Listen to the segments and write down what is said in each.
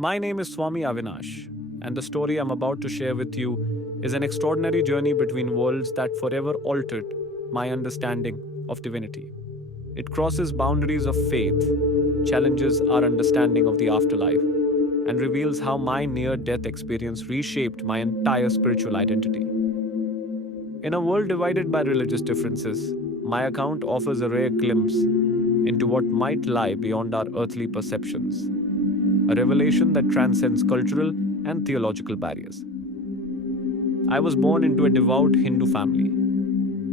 My name is Swami Avinash, and the story I'm about to share with you is an extraordinary journey between worlds that forever altered my understanding of divinity. It crosses boundaries of faith, challenges our understanding of the afterlife, and reveals how my near death experience reshaped my entire spiritual identity. In a world divided by religious differences, my account offers a rare glimpse into what might lie beyond our earthly perceptions, a revelation that transcends cultural and theological barriers. I was born into a devout Hindu family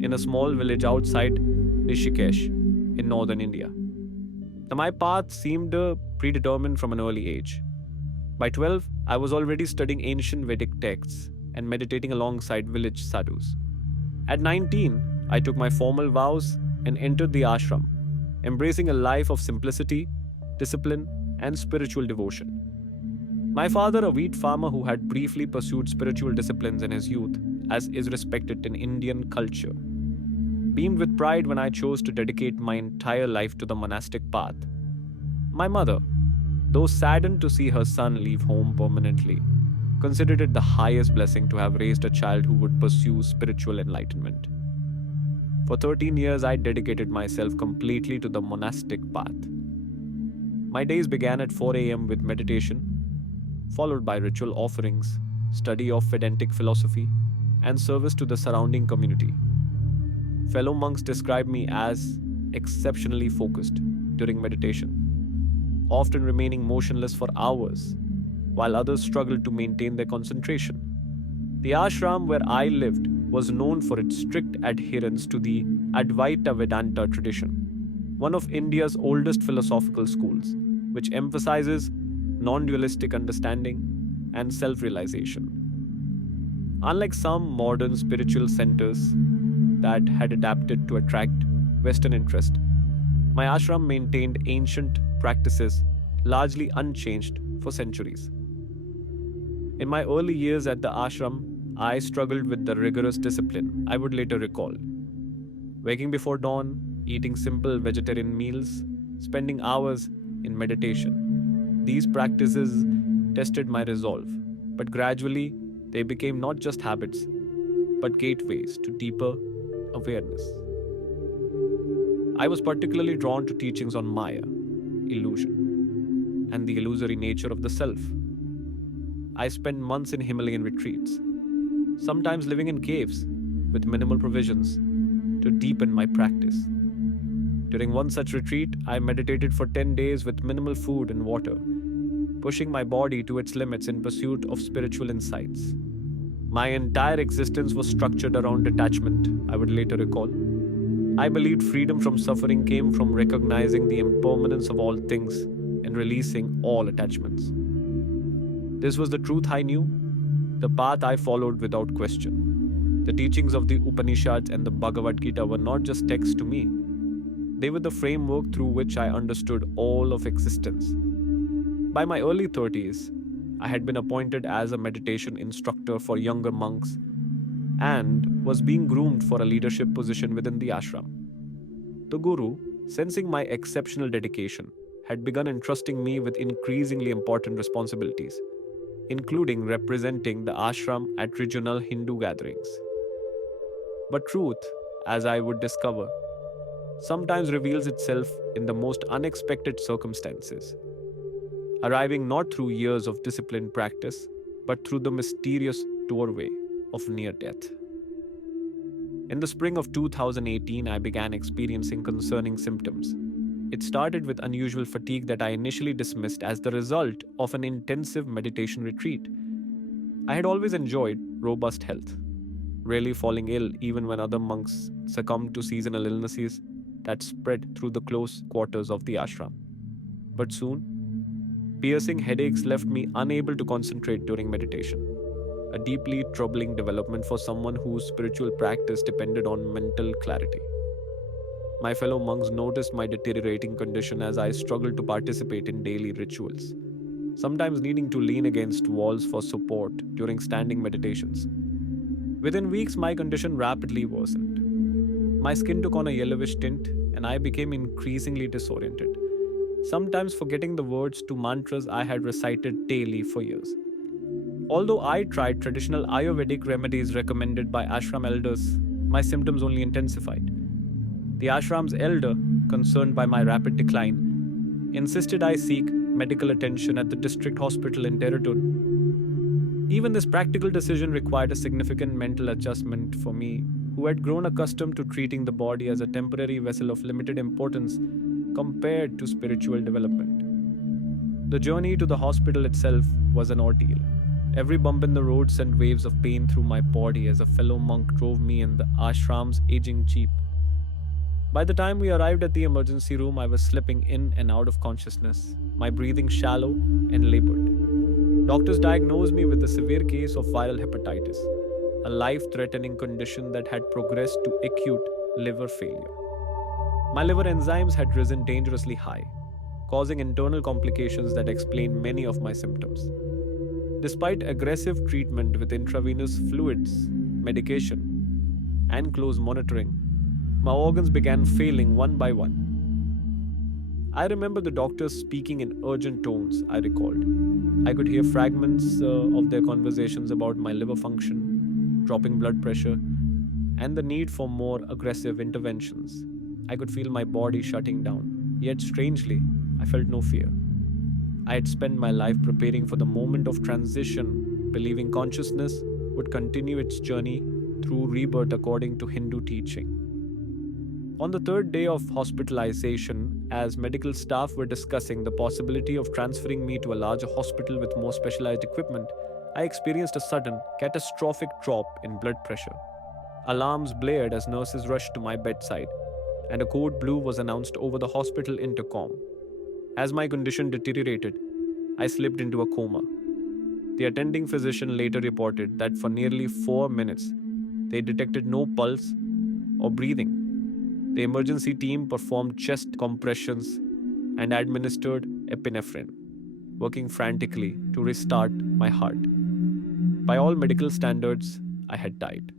in a small village outside Rishikesh in northern India. My path seemed predetermined from an early age. By 12, I was already studying ancient Vedic texts and meditating alongside village sadhus. At 19, I took my formal vows and entered the ashram, embracing a life of simplicity, discipline, and spiritual devotion. My father, a wheat farmer who had briefly pursued spiritual disciplines in his youth, as is respected in Indian culture, beamed with pride when I chose to dedicate my entire life to the monastic path. My mother, though saddened to see her son leave home permanently, considered it the highest blessing to have raised a child who would pursue spiritual enlightenment. For 13 years, I dedicated myself completely to the monastic path. My days began at 4 a.m. with meditation, followed by ritual offerings, study of Vedantic philosophy, and service to the surrounding community. Fellow monks describe me as exceptionally focused during meditation, often remaining motionless for hours, while others struggled to maintain their concentration. The ashram where I lived was known for its strict adherence to the Advaita Vedanta tradition, one of India's oldest philosophical schools, which emphasizes non dualistic understanding and self realization. Unlike some modern spiritual centers that had adapted to attract Western interest, my ashram maintained ancient practices largely unchanged for centuries. In my early years at the ashram, I struggled with the rigorous discipline I would later recall. Waking before dawn, eating simple vegetarian meals, spending hours in meditation. These practices tested my resolve, but gradually they became not just habits, but gateways to deeper awareness. I was particularly drawn to teachings on Maya, illusion, and the illusory nature of the self. I spent months in Himalayan retreats, sometimes living in caves with minimal provisions to deepen my practice. During one such retreat, I meditated for 10 days with minimal food and water, pushing my body to its limits in pursuit of spiritual insights. My entire existence was structured around detachment, I would later recall. I believed freedom from suffering came from recognizing the impermanence of all things and releasing all attachments. This was the truth I knew, the path I followed without question. The teachings of the Upanishads and the Bhagavad Gita were not just texts to me, they were the framework through which I understood all of existence. By my early 30s, I had been appointed as a meditation instructor for younger monks and was being groomed for a leadership position within the ashram. The guru, sensing my exceptional dedication, had begun entrusting me with increasingly important responsibilities, including representing the ashram at regional Hindu gatherings. But truth, as I would discover, sometimes reveals itself in the most unexpected circumstances, arriving not through years of disciplined practice, but through the mysterious doorway of near death. In the spring of 2018, I began experiencing concerning symptoms. It started with unusual fatigue that I initially dismissed as the result of an intensive meditation retreat. I had always enjoyed robust health, rarely falling ill even when other monks succumbed to seasonal illnesses that spread through the close quarters of the ashram. But soon, piercing headaches left me unable to concentrate during meditation, a deeply troubling development for someone whose spiritual practice depended on mental clarity. My fellow monks noticed my deteriorating condition as I struggled to participate in daily rituals, sometimes needing to lean against walls for support during standing meditations. Within weeks, my condition rapidly worsened. My skin took on a yellowish tint, and I became increasingly disoriented, sometimes forgetting the words to mantras I had recited daily for years. Although I tried traditional Ayurvedic remedies recommended by ashram elders, my symptoms only intensified. The ashram's elder, concerned by my rapid decline, insisted I seek medical attention at the district hospital in Dehradun. Even this practical decision required a significant mental adjustment for me, who had grown accustomed to treating the body as a temporary vessel of limited importance compared to spiritual development. The journey to the hospital itself was an ordeal. Every bump in the road sent waves of pain through my body as a fellow monk drove me in the ashram's aging jeep. By the time we arrived at the emergency room, I was slipping in and out of consciousness, my breathing shallow and labored. Doctors diagnosed me with a severe case of viral hepatitis, a life threatening condition that had progressed to acute liver failure. My liver enzymes had risen dangerously high, causing internal complications that explain many of my symptoms. Despite aggressive treatment with intravenous fluids, medication, and close monitoring, my organs began failing one by one. I remember the doctors speaking in urgent tones, I recalled. I could hear fragments of their conversations about my liver function, dropping blood pressure, and the need for more aggressive interventions. I could feel my body shutting down, yet strangely, I felt no fear. I had spent my life preparing for the moment of transition, believing consciousness would continue its journey through rebirth according to Hindu teaching. On the third day of hospitalization, as medical staff were discussing the possibility of transferring me to a larger hospital with more specialized equipment, I experienced a sudden, catastrophic drop in blood pressure. Alarms blared as nurses rushed to my bedside, and a code blue was announced over the hospital intercom. As my condition deteriorated, I slipped into a coma. The attending physician later reported that for nearly 4 minutes, they detected no pulse or breathing. The emergency team performed chest compressions and administered epinephrine, working frantically to restart my heart. By all medical standards, I had died.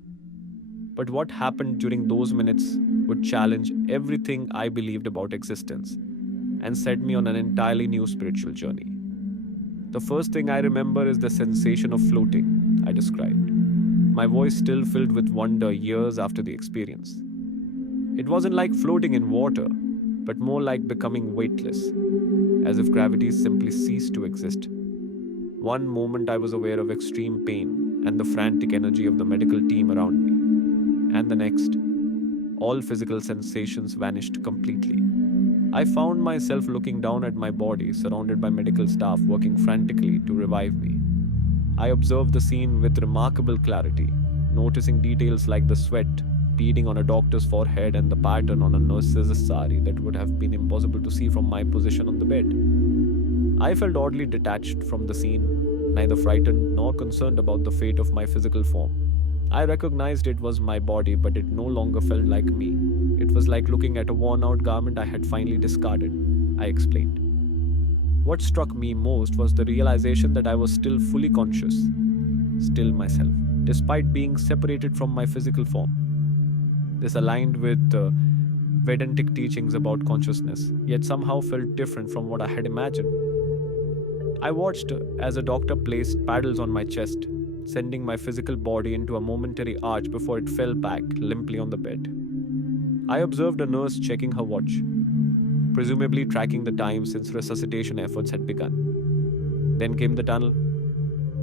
But what happened during those minutes would challenge everything I believed about existence and set me on an entirely new spiritual journey. The first thing I remember is the sensation of floating, I described, my voice still filled with wonder years after the experience. It wasn't like floating in water, but more like becoming weightless, as if gravity simply ceased to exist. One moment I was aware of extreme pain and the frantic energy of the medical team around me, and the next, all physical sensations vanished completely. I found myself looking down at my body, surrounded by medical staff working frantically to revive me. I observed the scene with remarkable clarity, noticing details like the sweat beading on a doctor's forehead and the pattern on a nurse's sari that would have been impossible to see from my position on the bed. I felt oddly detached from the scene, neither frightened nor concerned about the fate of my physical form. I recognized it was my body, but it no longer felt like me. It was like looking at a worn-out garment I had finally discarded, I explained. What struck me most was the realization that I was still fully conscious, still myself, despite being separated from my physical form. This aligned with Vedantic teachings about consciousness, yet somehow felt different from what I had imagined. I watched as a doctor placed paddles on my chest, sending my physical body into a momentary arch before it fell back limply on the bed. I observed a nurse checking her watch, presumably tracking the time since resuscitation efforts had begun. Then came the tunnel,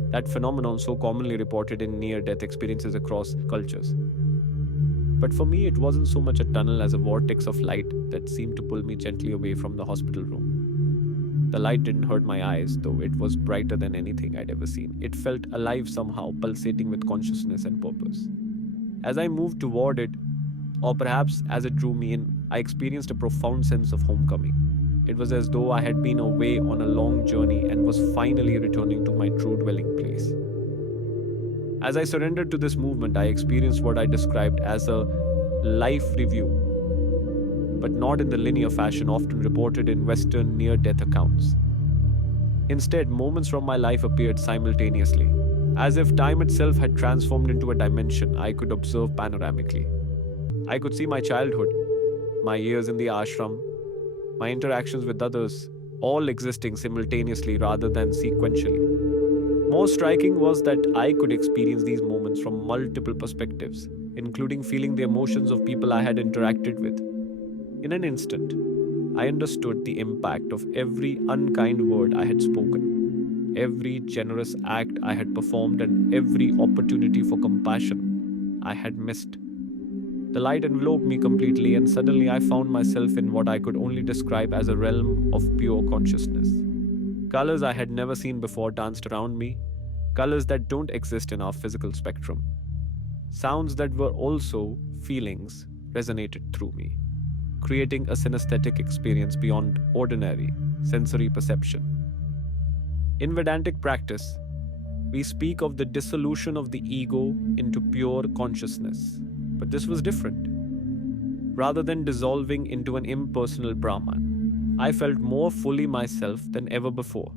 that phenomenon so commonly reported in near-death experiences across cultures. But for me, it wasn't so much a tunnel as a vortex of light that seemed to pull me gently away from the hospital room. The light didn't hurt my eyes, though it was brighter than anything I'd ever seen. It felt alive somehow, pulsating with consciousness and purpose. As I moved toward it, or perhaps as it drew me in, I experienced a profound sense of homecoming. It was as though I had been away on a long journey and was finally returning to my true dwelling place. As I surrendered to this movement, I experienced what I described as a life review, but not in the linear fashion often reported in Western near-death accounts. Instead, moments from my life appeared simultaneously, as if time itself had transformed into a dimension I could observe panoramically. I could see my childhood, my years in the ashram, my interactions with others, all existing simultaneously rather than sequentially. More striking was that I could experience these moments from multiple perspectives, including feeling the emotions of people I had interacted with. In an instant, I understood the impact of every unkind word I had spoken, every generous act I had performed, and every opportunity for compassion I had missed. The light enveloped me completely, and suddenly I found myself in what I could only describe as a realm of pure consciousness. Colors I had never seen before danced around me, colors that don't exist in our physical spectrum. Sounds that were also feelings resonated through me, creating a synesthetic experience beyond ordinary sensory perception. In Vedantic practice, we speak of the dissolution of the ego into pure consciousness, but this was different. Rather than dissolving into an impersonal Brahman, I felt more fully myself than ever before,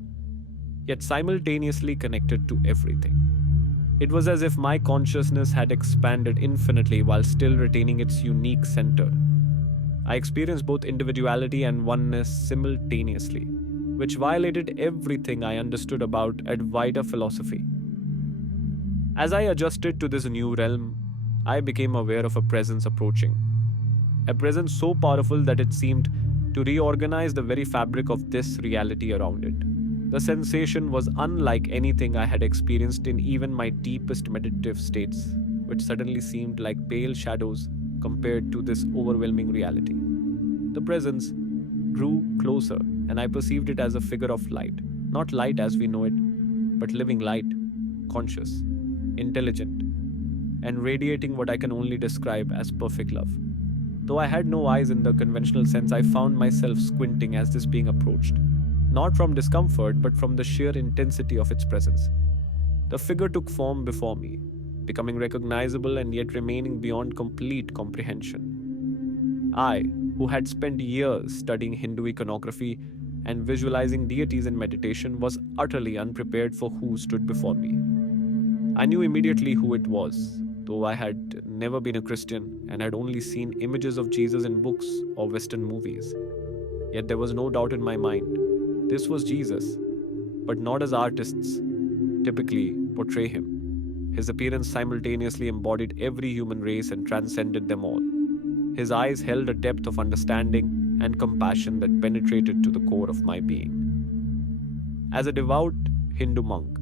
yet simultaneously connected to everything. It was as if my consciousness had expanded infinitely while still retaining its unique center. I experienced both individuality and oneness simultaneously, which violated everything I understood about Advaita philosophy. As I adjusted to this new realm, I became aware of a presence approaching. A presence so powerful that it seemed to reorganize the very fabric of this reality around it. The sensation was unlike anything I had experienced in even my deepest meditative states, which suddenly seemed like pale shadows compared to this overwhelming reality. The presence grew closer, and I perceived it as a figure of light. Not light as we know it, but living light, conscious, intelligent, and radiating what I can only describe as perfect love. Though I had no eyes in the conventional sense, I found myself squinting as this being approached, not from discomfort, but from the sheer intensity of its presence. The figure took form before me, becoming recognizable and yet remaining beyond complete comprehension. I, who had spent years studying Hindu iconography and visualizing deities in meditation, was utterly unprepared for who stood before me. I knew immediately who it was, though I had never been a Christian and had only seen images of Jesus in books or Western movies. Yet there was no doubt in my mind. This was Jesus, but not as artists typically portray him. His appearance simultaneously embodied every human race and transcended them all. His eyes held a depth of understanding and compassion that penetrated to the core of my being. As a devout Hindu monk,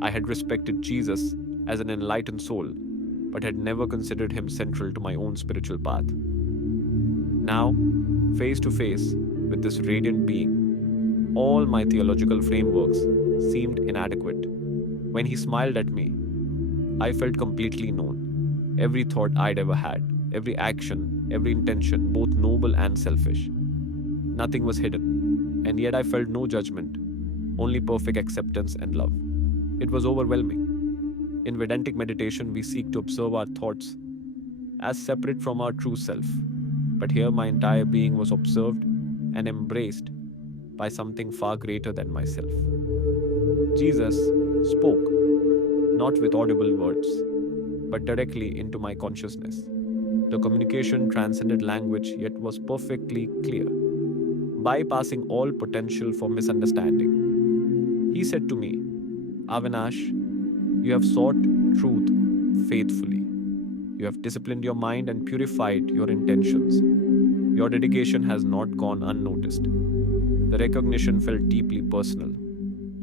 I had respected Jesus as an enlightened soul, but had never considered him central to my own spiritual path. Now, face to face with this radiant being, all my theological frameworks seemed inadequate. When he smiled at me, I felt completely known. Every thought I'd ever had, every action, every intention, both noble and selfish. Nothing was hidden, and yet I felt no judgment, only perfect acceptance and love. It was overwhelming. In Vedantic meditation, we seek to observe our thoughts as separate from our true self. But here, my entire being was observed and embraced by something far greater than myself. Jesus spoke, not with audible words, but directly into my consciousness. The communication transcended language, yet was perfectly clear, bypassing all potential for misunderstanding. He said to me, "Avinash, you have sought truth faithfully. You have disciplined your mind and purified your intentions. Your dedication has not gone unnoticed." The recognition felt deeply personal,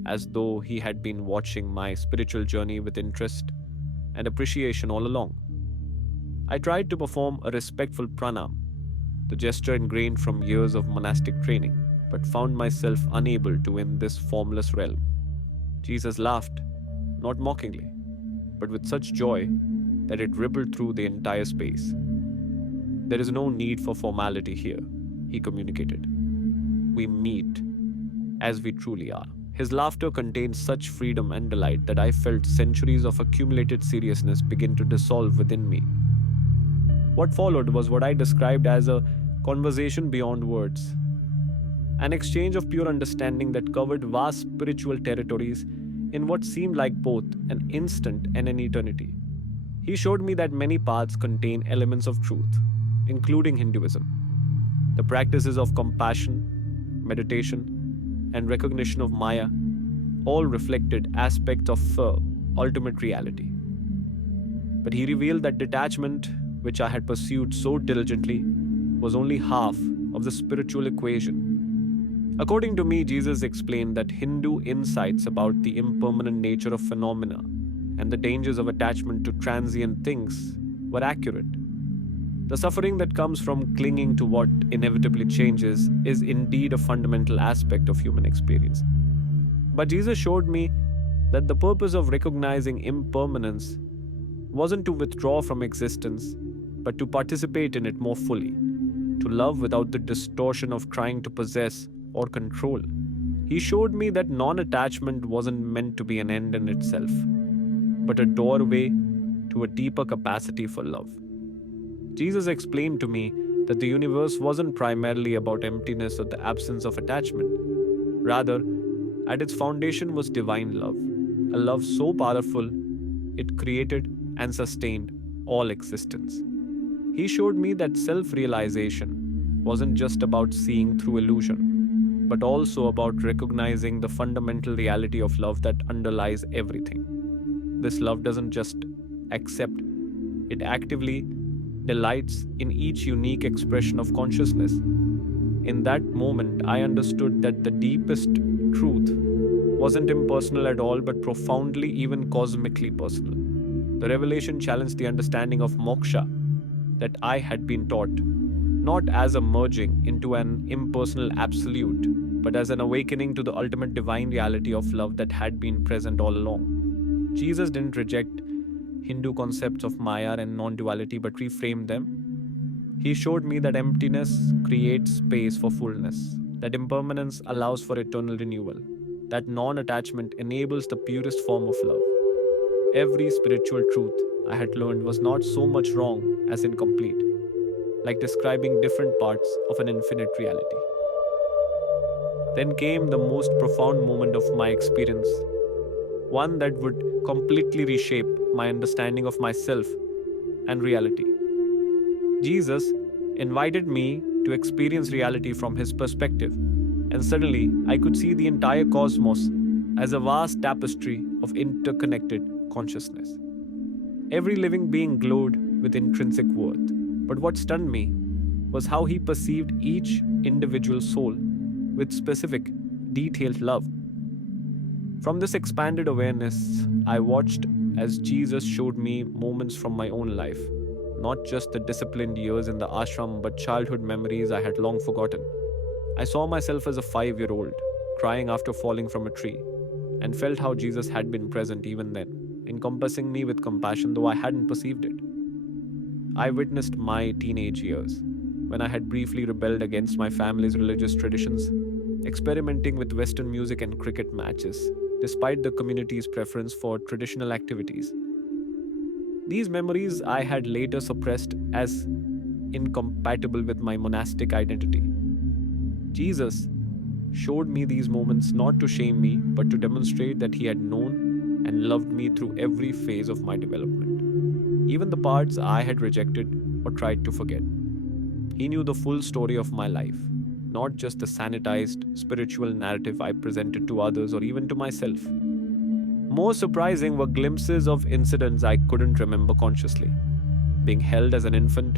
as though he had been watching my spiritual journey with interest and appreciation all along. I tried to perform a respectful pranam, the gesture ingrained from years of monastic training, but found myself unable to in this formless realm. Jesus laughed, not mockingly, but with such joy that it rippled through the entire space. "There is no need for formality here," he communicated. "We meet as we truly are." His laughter contained such freedom and delight that I felt centuries of accumulated seriousness begin to dissolve within me. What followed was what I described as a conversation beyond words, an exchange of pure understanding that covered vast spiritual territories in what seemed like both an instant and an eternity. He showed me that many paths contain elements of truth, including Hinduism. The practices of compassion, meditation, and recognition of Maya all reflected aspects of ultimate reality. But he revealed that detachment, which I had pursued so diligently, was only half of the spiritual equation. According to me, Jesus explained that Hindu insights about the impermanent nature of phenomena and the dangers of attachment to transient things were accurate. The suffering that comes from clinging to what inevitably changes is indeed a fundamental aspect of human experience. But Jesus showed me that the purpose of recognizing impermanence wasn't to withdraw from existence, but to participate in it more fully, to love without the distortion of trying to possess or control. He showed me that non attachment wasn't meant to be an end in itself, but a doorway to a deeper capacity for love. Jesus explained to me that the universe wasn't primarily about emptiness or the absence of attachment. Rather, at its foundation was divine love, a love so powerful it created and sustained all existence. He showed me that self realization wasn't just about seeing through illusion, but also about recognizing the fundamental reality of love that underlies everything. This love doesn't just accept, it actively delights in each unique expression of consciousness. In that moment, I understood that the deepest truth wasn't impersonal at all, but profoundly, even cosmically personal. The revelation challenged the understanding of moksha that I had been taught, not as a merging into an impersonal absolute, but as an awakening to the ultimate divine reality of love that had been present all along. Jesus didn't reject Hindu concepts of Maya and non duality but reframed them. He showed me that emptiness creates space for fullness, that impermanence allows for eternal renewal, that non attachment enables the purest form of love. Every spiritual truth I had learned was not so much wrong as incomplete, like describing different parts of an infinite reality. Then came the most profound moment of my experience, one that would completely reshape my understanding of myself and reality. Jesus invited me to experience reality from his perspective, and suddenly I could see the entire cosmos as a vast tapestry of interconnected consciousness. Every living being glowed with intrinsic worth, but what stunned me was how he perceived each individual soul with specific, detailed love. From this expanded awareness, I watched as Jesus showed me moments from my own life, not just the disciplined years in the ashram, but childhood memories I had long forgotten. I saw myself as a 5-year-old, crying after falling from a tree, and felt how Jesus had been present even then, encompassing me with compassion though I hadn't perceived it. I witnessed my teenage years, when I had briefly rebelled against my family's religious traditions, experimenting with Western music and cricket matches, despite the community's preference for traditional activities. These memories I had later suppressed as incompatible with my monastic identity. Jesus showed me these moments not to shame me, but to demonstrate that he had known and loved me through every phase of my development, even the parts I had rejected or tried to forget. He knew the full story of my life, not just the sanitized spiritual narrative I presented to others or even to myself. More surprising were glimpses of incidents I couldn't remember consciously, being held as an infant,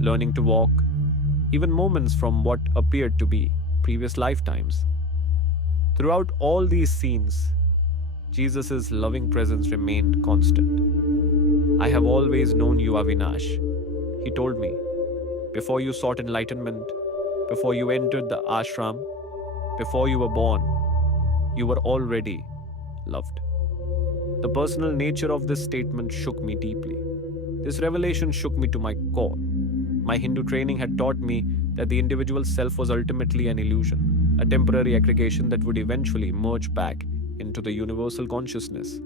learning to walk, even moments from what appeared to be previous lifetimes. Throughout all these scenes, Jesus' loving presence remained constant. "I have always known you, Avinash," he told me. "Before you sought enlightenment, before you entered the ashram, before you were born, you were already loved." The personal nature of this statement shook me deeply. This revelation shook me to my core. My Hindu training had taught me that the individual self was ultimately an illusion, a temporary aggregation that would eventually merge back into the universal consciousness.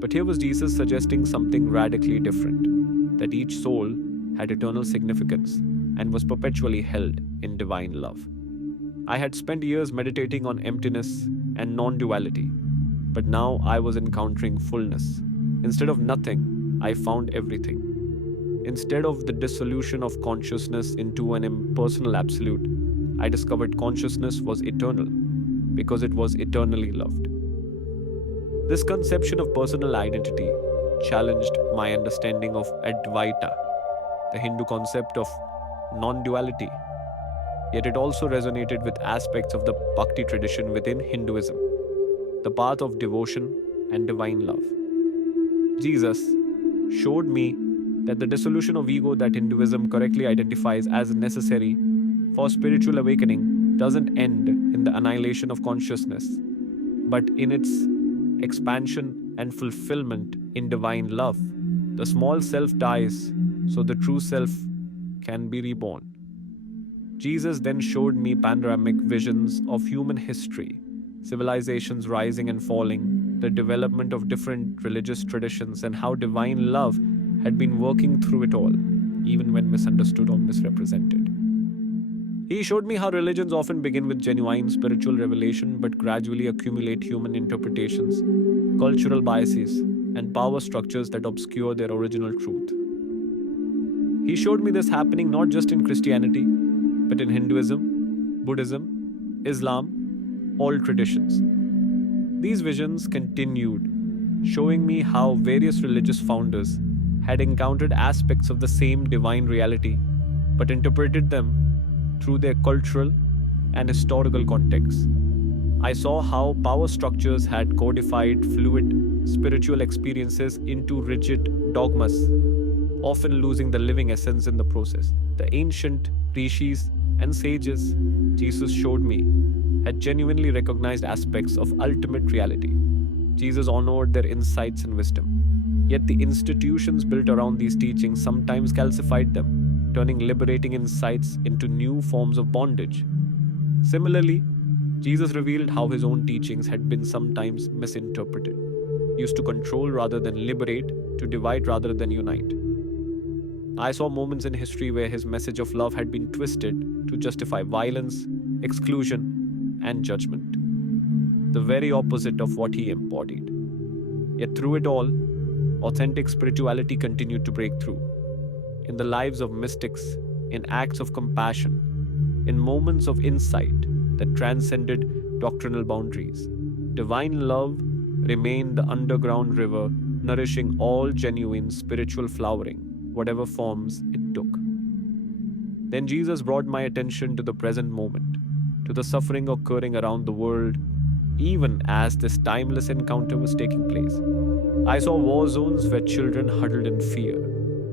But here was Jesus suggesting something radically different, that each soul had eternal significance and was perpetually held in divine love. I had spent years meditating on emptiness and non-duality, but now I was encountering fullness. Instead of nothing, I found everything. Instead of the dissolution of consciousness into an impersonal absolute, I discovered consciousness was eternal. because it was eternally loved. This conception of personal identity challenged my understanding of Advaita, the Hindu concept of non duality, yet it also resonated with aspects of the Bhakti tradition within Hinduism, the path of devotion and divine love. Jesus showed me that the dissolution of ego that Hinduism correctly identifies as necessary for spiritual awakening doesn't end in the annihilation of consciousness, but in its expansion and fulfillment in divine love. The small self dies so the true self can be reborn. Jesus then showed me panoramic visions of human history, civilizations rising and falling, the development of different religious traditions, and how divine love had been working through it all, even when misunderstood or misrepresented. He showed me how religions often begin with genuine spiritual revelation but gradually accumulate human interpretations, cultural biases, and power structures that obscure their original truth. He showed me this happening not just in Christianity, but in Hinduism, Buddhism, Islam, all traditions. These visions continued, showing me how various religious founders had encountered aspects of the same divine reality, but interpreted them through their cultural and historical contexts. I saw how power structures had codified fluid spiritual experiences into rigid dogmas, often losing the living essence in the process. The ancient rishis and sages Jesus showed me had genuinely recognized aspects of ultimate reality. Jesus honored their insights and wisdom. Yet the institutions built around these teachings sometimes calcified them, turning liberating insights into new forms of bondage. Similarly, Jesus revealed how his own teachings had been sometimes misinterpreted, used to control rather than liberate, to divide rather than unite. I saw moments in history where his message of love had been twisted to justify violence, exclusion, and judgment, the very opposite of what he embodied. Yet through it all, authentic spirituality continued to break through. In the lives of mystics, in acts of compassion, in moments of insight that transcended doctrinal boundaries, divine love remained the underground river nourishing all genuine spiritual flowering, whatever forms it took. Then Jesus brought my attention to the present moment, to the suffering occurring around the world, even as this timeless encounter was taking place. I saw war zones where children huddled in fear.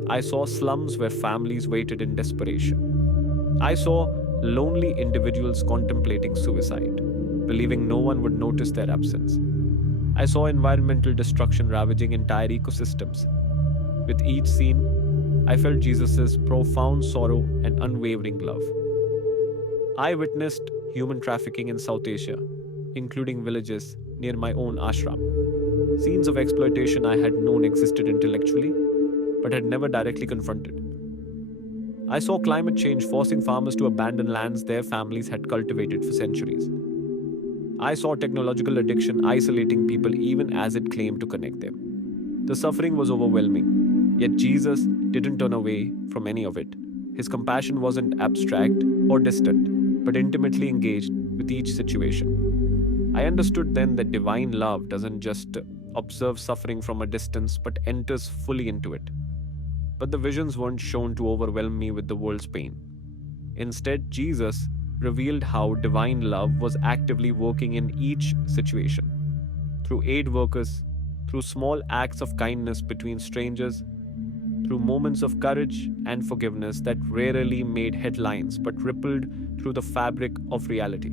I saw slums where families waited in desperation. I saw lonely individuals contemplating suicide, believing no one would notice their absence. I saw environmental destruction ravaging entire ecosystems. With each scene, I felt Jesus' profound sorrow and unwavering love. I witnessed human trafficking in South Asia, including villages near my own ashram. Scenes of exploitation I had known existed intellectually, but had never directly confronted. I saw climate change forcing farmers to abandon lands their families had cultivated for centuries. I saw technological addiction isolating people even as it claimed to connect them. The suffering was overwhelming, yet Jesus didn't turn away from any of it. His compassion wasn't abstract or distant, but intimately engaged with each situation. I understood then that divine love doesn't just observe suffering from a distance, but enters fully into it. But the visions weren't shown to overwhelm me with the world's pain. Instead, Jesus revealed how divine love was actively working in each situation. Through aid workers, through small acts of kindness between strangers, through moments of courage and forgiveness that rarely made headlines but rippled through the fabric of reality.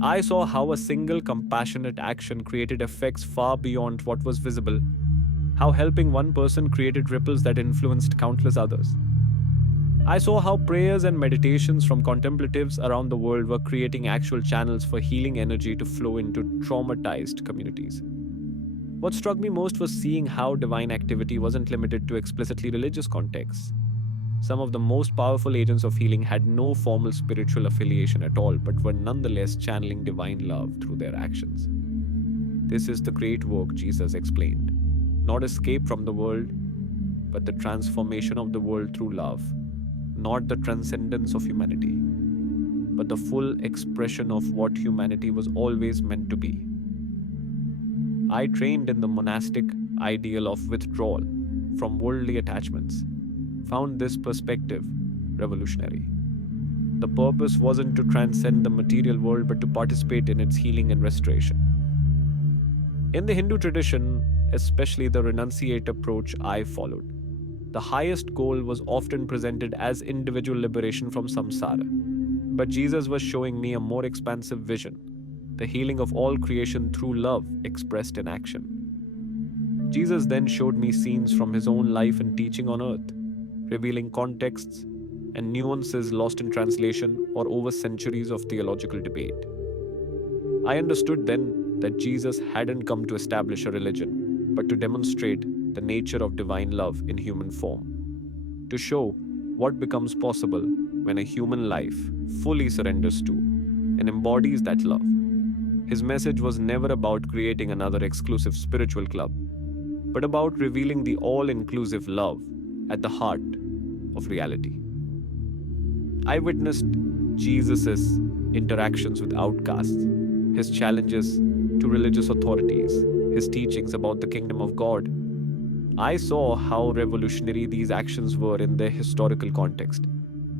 I saw how a single compassionate action created effects far beyond what was visible, how helping one person created ripples that influenced countless others. I saw how prayers and meditations from contemplatives around the world were creating actual channels for healing energy to flow into traumatized communities. What struck me most was seeing how divine activity wasn't limited to explicitly religious contexts. Some of the most powerful agents of healing had no formal spiritual affiliation at all, but were nonetheless channeling divine love through their actions. This is the great work, Jesus explained. Not escape from the world, but the transformation of the world through love, not the transcendence of humanity. but the full expression of what humanity was always meant to be. I trained in the monastic ideal of withdrawal from worldly attachments, found this perspective revolutionary. The purpose wasn't to transcend the material world but to participate in its healing and restoration. In the Hindu tradition, especially the renunciate approach I followed, the highest goal was often presented as individual liberation from samsara. But Jesus was showing me a more expansive vision, the healing of all creation through love expressed in action. Jesus then showed me scenes from his own life and teaching on earth, revealing contexts and nuances lost in translation or over centuries of theological debate. I understood then that Jesus hadn't come to establish a religion, but to demonstrate the nature of divine love in human form, to show what becomes possible when a human life fully surrenders to and embodies that love. His message was never about creating another exclusive spiritual club, but about revealing the all-inclusive love at the heart of reality. I witnessed Jesus' interactions with outcasts, his challenges to religious authorities, his teachings about the kingdom of God. I saw how revolutionary these actions were in their historical context,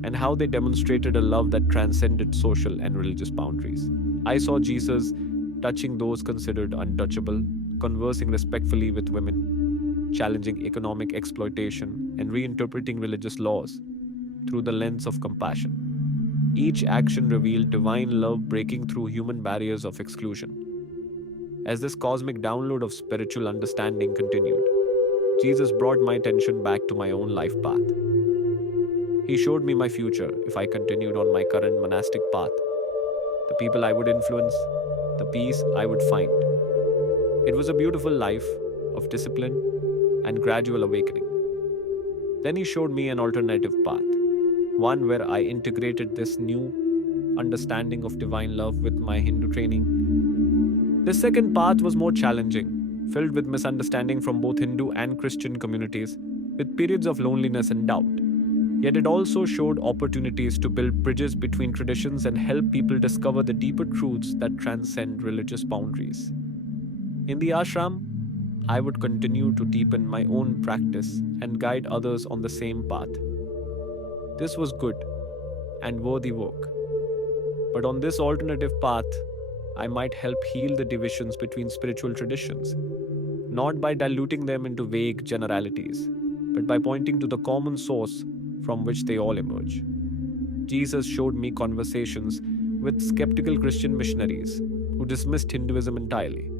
and how they demonstrated a love that transcended social and religious boundaries. I saw Jesus touching those considered untouchable, conversing respectfully with women, challenging economic exploitation, and reinterpreting religious laws through the lens of compassion. Each action revealed divine love breaking through human barriers of exclusion. As this cosmic download of spiritual understanding continued, Jesus brought my attention back to my own life path. He showed me my future if I continued on my current monastic path, the people I would influence, the peace I would find. It was a beautiful life of discipline and gradual awakening. Then he showed me an alternative path, one where I integrated this new understanding of divine love with my Hindu training. This second path was more challenging, filled with misunderstanding from both Hindu and Christian communities, with periods of loneliness and doubt. Yet it also showed opportunities to build bridges between traditions and help people discover the deeper truths that transcend religious boundaries. In the ashram, I would continue to deepen my own practice and guide others on the same path. This was good and worthy work. But on this alternative path, I might help heal the divisions between spiritual traditions, not by diluting them into vague generalities, but by pointing to the common source from which they all emerge. Jesus showed me conversations with skeptical Christian missionaries who dismissed Hinduism entirely,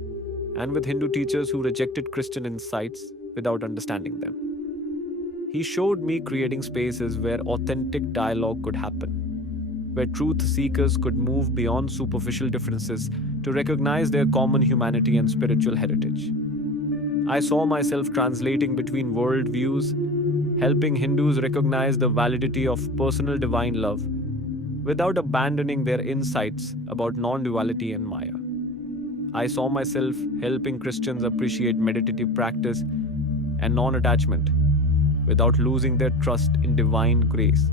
and with Hindu teachers who rejected Christian insights without understanding them. He showed me creating spaces where authentic dialogue could happen, where truth seekers could move beyond superficial differences to recognize their common humanity and spiritual heritage. I saw myself translating between worldviews, helping Hindus recognize the validity of personal divine love without abandoning their insights about non-duality and Maya. I saw myself helping Christians appreciate meditative practice and non-attachment without losing their trust in divine grace.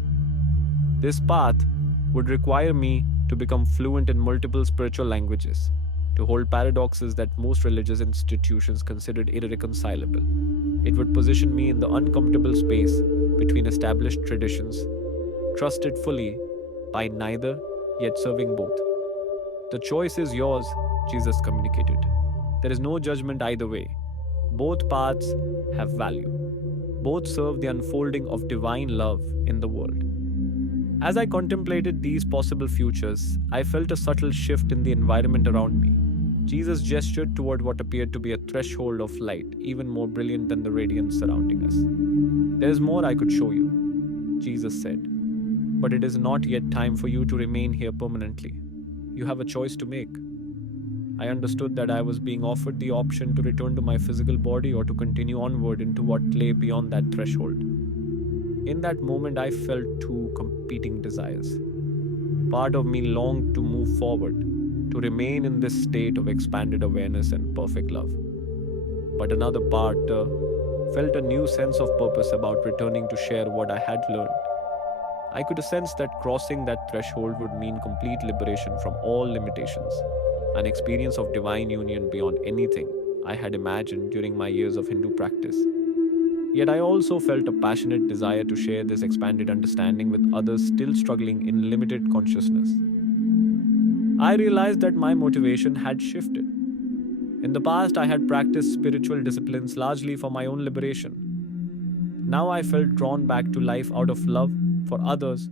This path would require me to become fluent in multiple spiritual languages, to hold paradoxes that most religious institutions considered irreconcilable. It would position me in the uncomfortable space between established traditions, trusted fully by neither, yet serving both. The choice is yours, Jesus communicated. There is no judgment either way. Both paths have value. Both serve the unfolding of divine love in the world. As I contemplated these possible futures, I felt a subtle shift in the environment around me. Jesus gestured toward what appeared to be a threshold of light, even more brilliant than the radiance surrounding us. "There is more I could show you," Jesus said, "but it is not yet time for you to remain here permanently. You have a choice to make." I understood that I was being offered the option to return to my physical body or to continue onward into what lay beyond that threshold. In that moment, I felt two competing desires. Part of me longed to move forward, to remain in this state of expanded awareness and perfect love. But another part felt a new sense of purpose about returning to share what I had learned. I could sense that crossing that threshold would mean complete liberation from all limitations, an experience of divine union beyond anything I had imagined during my years of Hindu practice. Yet I also felt a passionate desire to share this expanded understanding with others still struggling in limited consciousness. I realized that my motivation had shifted. In the past, I had practiced spiritual disciplines largely for my own liberation. Now I felt drawn back to life out of love for others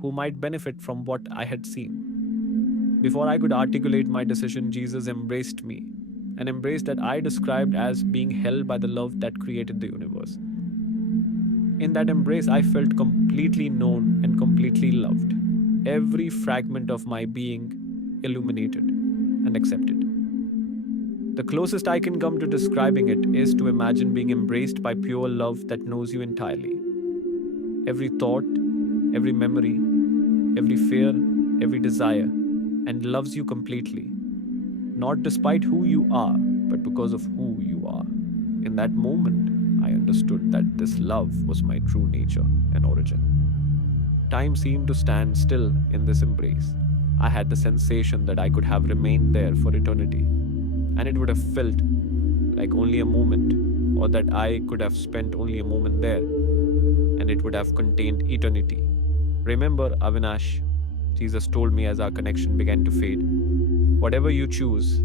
who might benefit from what I had seen. Before I could articulate my decision, Jesus embraced me, an embrace that I described as being held by the love that created the universe. In that embrace, I felt completely known and completely loved. Every fragment of my being illuminated and accepted. The closest I can come to describing it is to imagine being embraced by pure love that knows you entirely. Every thought, every memory, every fear, every desire, and loves you completely. Not despite who you are, but because of who you are. In that moment, I understood that this love was my true nature and origin. Time seemed to stand still in this embrace. I had the sensation that I could have remained there for eternity, and it would have felt like only a moment, or that I could have spent only a moment there, and it would have contained eternity. Remember, Avinash, Jesus told me as our connection began to fade, whatever you choose,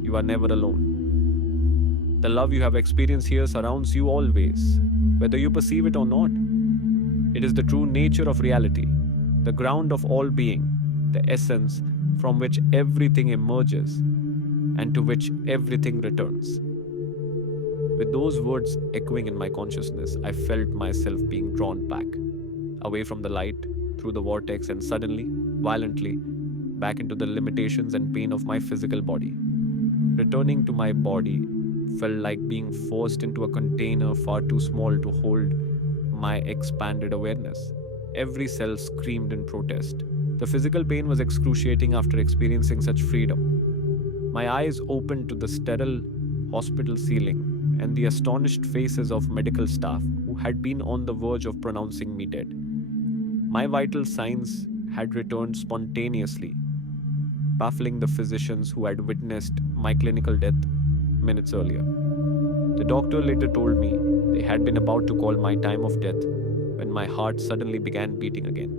you are never alone. The love you have experienced here surrounds you always, whether you perceive it or not. It is the true nature of reality, the ground of all being, the essence from which everything emerges and to which everything returns. With those words echoing in my consciousness, I felt myself being drawn back, away from the light, through the vortex, and suddenly, violently, back into the limitations and pain of my physical body. Returning to my body felt like being forced into a container far too small to hold my expanded awareness. Every cell screamed in protest. The physical pain was excruciating after experiencing such freedom. My eyes opened to the sterile hospital ceiling and the astonished faces of medical staff who had been on the verge of pronouncing me dead. My vital signs had returned spontaneously, baffling the physicians who had witnessed my clinical death minutes earlier. The doctor later told me they had been about to call my time of death when my heart suddenly began beating again.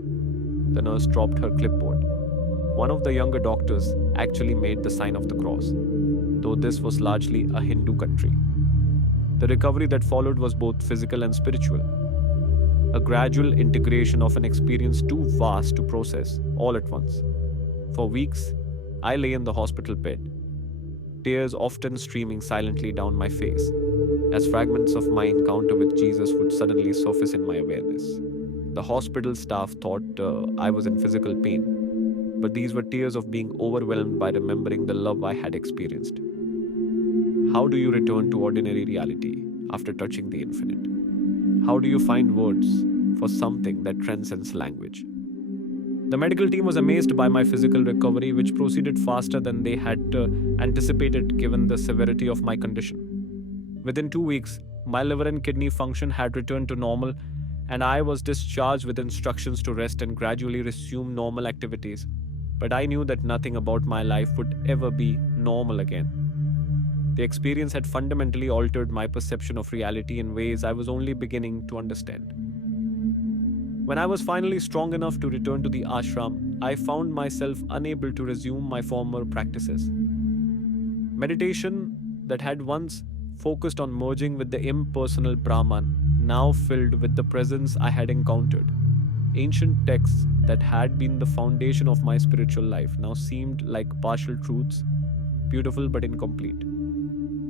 The nurse dropped her clipboard. One of the younger doctors actually made the sign of the cross, though this was largely a Hindu country. The recovery that followed was both physical and spiritual, a gradual integration of an experience too vast to process all at once. For weeks, I lay in the hospital bed, tears often streaming silently down my face, as fragments of my encounter with Jesus would suddenly surface in my awareness. The hospital staff thought I was in physical pain, but these were tears of being overwhelmed by remembering the love I had experienced. How do you return to ordinary reality after touching the infinite? How do you find words for something that transcends language? The medical team was amazed by my physical recovery, which proceeded faster than they had anticipated given the severity of my condition. Within 2 weeks, my liver and kidney function had returned to normal, and I was discharged with instructions to rest and gradually resume normal activities. But I knew that nothing about my life would ever be normal again. The experience had fundamentally altered my perception of reality in ways I was only beginning to understand. When I was finally strong enough to return to the ashram, I found myself unable to resume my former practices. Meditation that had once focused on merging with the impersonal Brahman now filled with the presence I had encountered. Ancient texts that had been the foundation of my spiritual life now seemed like partial truths, beautiful but incomplete.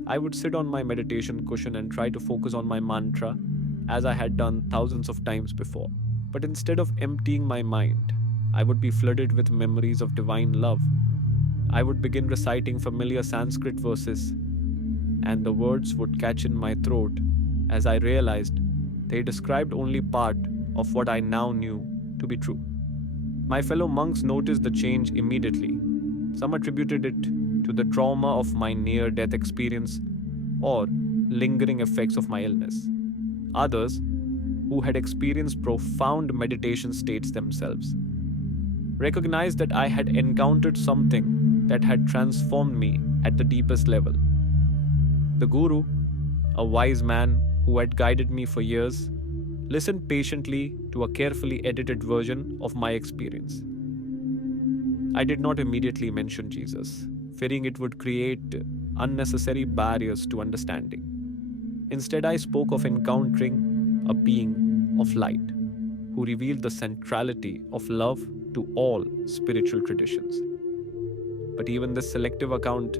I would sit on my meditation cushion and try to focus on my mantra as I had done thousands of times before. But instead of emptying my mind, I would be flooded with memories of divine love. I would begin reciting familiar Sanskrit verses, and the words would catch in my throat as I realized they described only part of what I now knew to be true. My fellow monks noticed the change immediately. Some attributed it to the trauma of my near-death experience or lingering effects of my illness. Others, who had experienced profound meditation states themselves, recognized that I had encountered something that had transformed me at the deepest level. The Guru, a wise man who had guided me for years, listened patiently to a carefully edited version of my experience. I did not immediately mention Jesus, fearing it would create unnecessary barriers to understanding. Instead, I spoke of encountering a being of light who revealed the centrality of love to all spiritual traditions. But even this selective account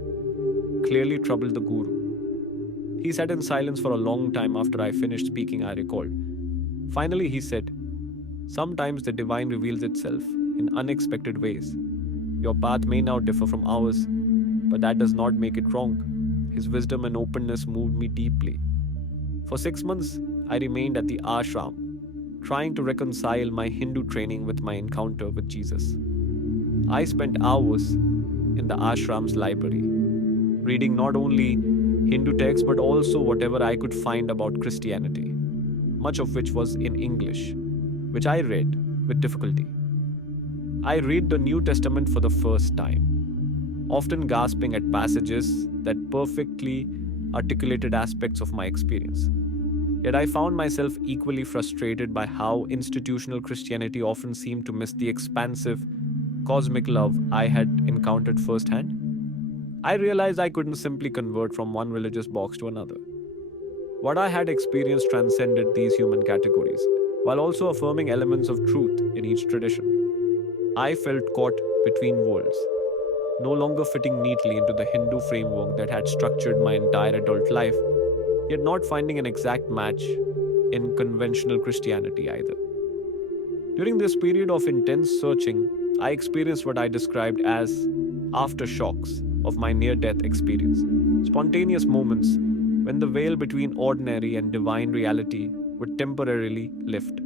clearly troubled the Guru. He sat in silence for a long time after I finished speaking, I recalled. Finally, he said, "Sometimes the divine reveals itself in unexpected ways. Your path may now differ from ours, but that does not make it wrong." His wisdom and openness moved me deeply. For 6 months, I remained at the ashram, trying to reconcile my Hindu training with my encounter with Jesus. I spent hours in the ashram's library, reading not only Hindu texts but also whatever I could find about Christianity, much of which was in English, which I read with difficulty. I read the New Testament for the first time, often gasping at passages that perfectly articulated aspects of my experience. Yet I found myself equally frustrated by how institutional Christianity often seemed to miss the expansive, cosmic love I had encountered firsthand. I realized I couldn't simply convert from one religious box to another. What I had experienced transcended these human categories, while also affirming elements of truth in each tradition. I felt caught between worlds, no longer fitting neatly into the Hindu framework that had structured my entire adult life, yet not finding an exact match in conventional Christianity either. During this period of intense searching, I experienced what I described as aftershocks of my near death experience, spontaneous moments when the veil between ordinary and divine reality would temporarily lift,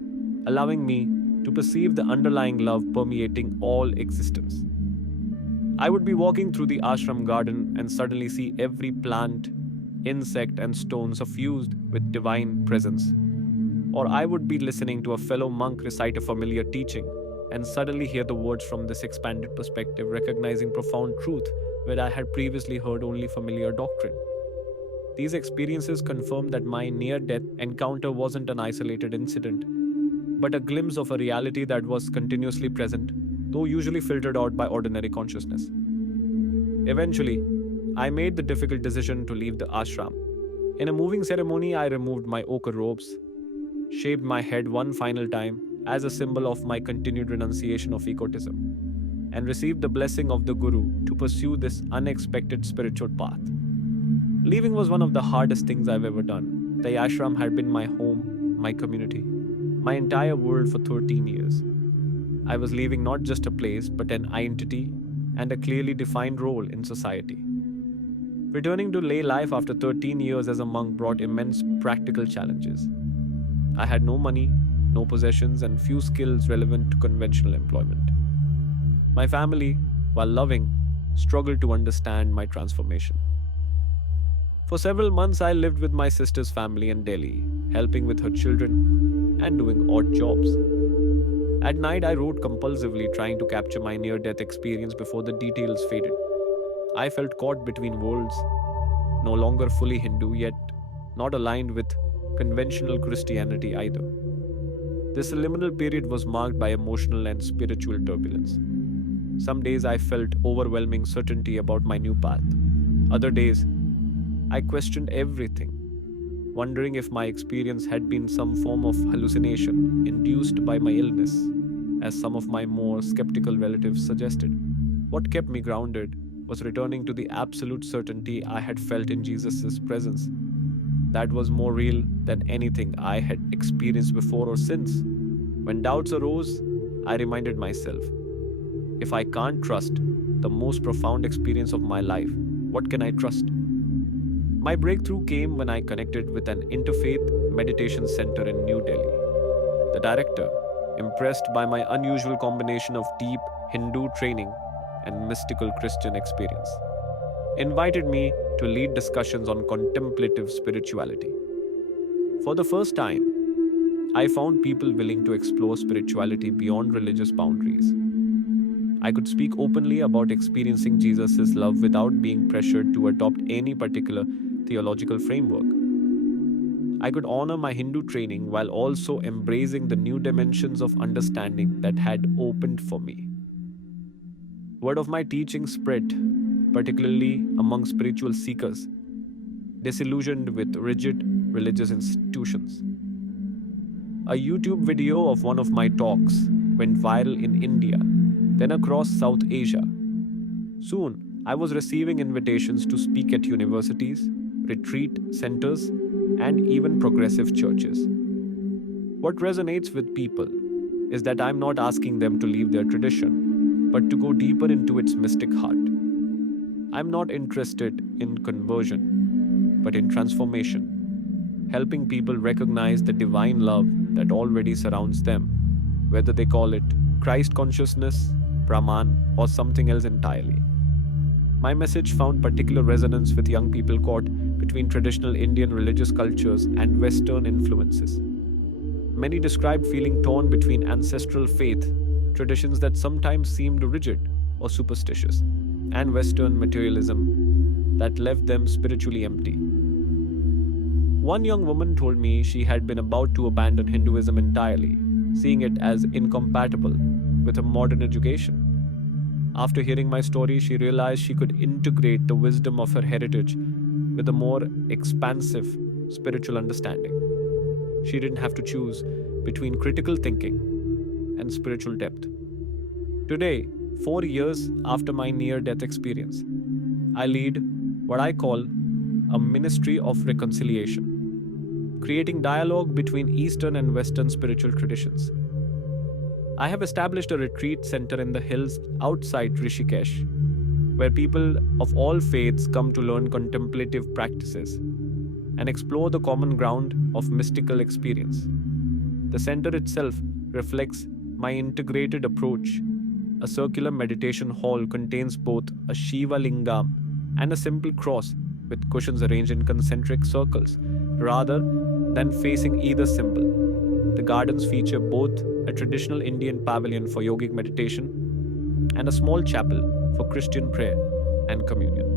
allowing me to perceive the underlying love permeating all existence. I would be walking through the ashram garden and suddenly see every plant, insect, and stone suffused with divine presence. Or I would be listening to a fellow monk recite a familiar teaching and suddenly hear the words from this expanded perspective, recognizing profound truth where I had previously heard only familiar doctrine. These experiences confirmed that my near death encounter wasn't an isolated incident, but a glimpse of a reality that was continuously present, though usually filtered out by ordinary consciousness. Eventually, I made the difficult decision to leave the ashram. In a moving ceremony, I removed my ochre robes, shaved my head one final time as a symbol of my continued renunciation of egotism, and received the blessing of the Guru to pursue this unexpected spiritual path. Leaving was one of the hardest things I've ever done. The ashram had been my home, my community, my entire world for 13 years. I was leaving not just a place, but an identity and a clearly defined role in society. Returning to lay life after 13 years as a monk brought immense practical challenges. I had no money, no possessions, and few skills relevant to conventional employment. My family, while loving, struggled to understand my transformation. For several months, I lived with my sister's family in Delhi, helping with her children and doing odd jobs. At night, I wrote compulsively, trying to capture my near-death experience before the details faded. I felt caught between worlds, no longer fully Hindu, yet not aligned with conventional Christianity either. This liminal period was marked by emotional and spiritual turbulence. Some days I felt overwhelming certainty about my new path. Other days, I questioned everything, wondering if my experience had been some form of hallucination induced by my illness, as some of my more skeptical relatives suggested. What kept me grounded was returning to the absolute certainty I had felt in Jesus' presence. That was more real than anything I had experienced before or since. When doubts arose, I reminded myself, if I can't trust the most profound experience of my life, what can I trust? My breakthrough came when I connected with an interfaith meditation center in New Delhi. The director, impressed by my unusual combination of deep Hindu training and mystical Christian experience, invited me to lead discussions on contemplative spirituality. For the first time, I found people willing to explore spirituality beyond religious boundaries. I could speak openly about experiencing Jesus' love without being pressured to adopt any particular theological framework. I could honor my Hindu training while also embracing the new dimensions of understanding that had opened for me. Word of my teaching spread, particularly among spiritual seekers, disillusioned with rigid religious institutions. A YouTube video of one of my talks went viral in India, then across South Asia. Soon, I was receiving invitations to speak at universities, retreat centers, and even progressive churches. What resonates with people is that I'm not asking them to leave their tradition, but to go deeper into its mystic heart. I'm not interested in conversion, but in transformation, helping people recognize the divine love that already surrounds them, whether they call it Christ consciousness, Brahman, or something else entirely. My message found particular resonance with young people caught between traditional Indian religious cultures and Western influences. Many described feeling torn between ancestral faith, traditions that sometimes seemed rigid or superstitious, and Western materialism that left them spiritually empty. One young woman told me she had been about to abandon Hinduism entirely, seeing it as incompatible with a modern education. After hearing my story, she realized she could integrate the wisdom of her heritage with a more expansive spiritual understanding. She didn't have to choose between critical thinking and spiritual depth. Today, 4 years after my near death experience, I lead what I call a ministry of reconciliation, creating dialogue between Eastern and Western spiritual traditions. I have established a retreat center in the hills outside Rishikesh, where people of all faiths come to learn contemplative practices and explore the common ground of mystical experience. The center itself reflects my integrated approach. A circular meditation hall contains both a Shiva lingam and a simple cross with cushions arranged in concentric circles rather than facing either symbol. The gardens feature both a traditional Indian pavilion for yogic meditation and a small chapel for Christian prayer and communion.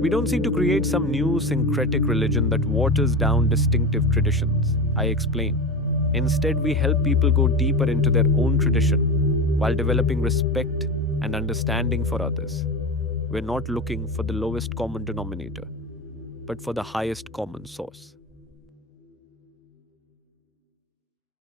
We don't seek to create some new syncretic religion that waters down distinctive traditions, I explain. Instead, we help people go deeper into their own tradition while developing respect and understanding for others. We're not looking for the lowest common denominator, but for the highest common source.